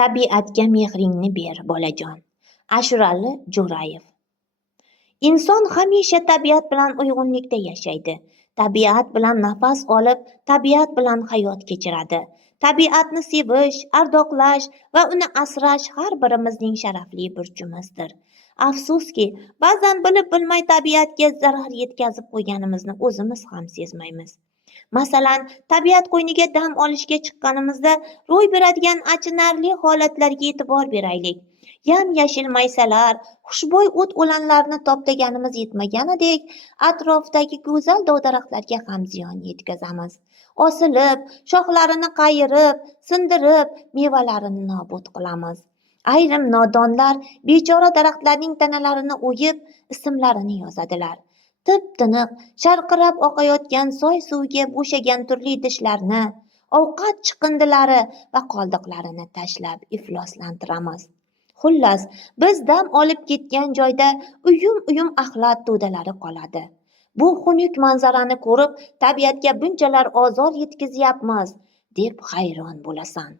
Tabiatga mehringni ber, bolajon. Ashurali Jo'rayev. Inson hamisha tabiat bilan uyg'unlikda yashaydi. Tabiat bilan nafas olib, tabiat bilan hayot kechiradi. Tabiatni sevish, ardoqlash va uni asrash har birimizning sharafli burchimizdir. Afsuski, ba'zan bilib-bilmay tabiatga zarar yetkazib qo'yganimizni o'zimiz ham sezmaymiz. Masalan, tabiat qo'yniga dam olishga chiqqanimizda ro'y beradigan achinarli holatlarga e'tibor beraylik. Yam-yashil maysalar, xushbo'y o't-o'lanlarni toptaganimiz yetmaganidek, atrofdagi go'zal dov-daraxtlarga ham ziyon yetkazamiz. Osilib, shoxlarini qayirib, sindirib, mevalarini nobud qilamiz. Ayrim nodonlar bechora daraxtlarning tanalarini o'yib, ismlarini yozadilar. Tip-tiniq, sharqirab oqayotgan soy suviga bo'shagan turli idishlarni, ovqat chiqindilari va qoldiqlarini tashlab ifloslantiramiz. Xullas, biz dam olib ketgan joyda uyum-uyum axlat to'dalari qoladi. Bu xunuk manzarani ko'rib, tabiatga bunchalar ozor yetkazyapmiz, deb hayron bo'lasan.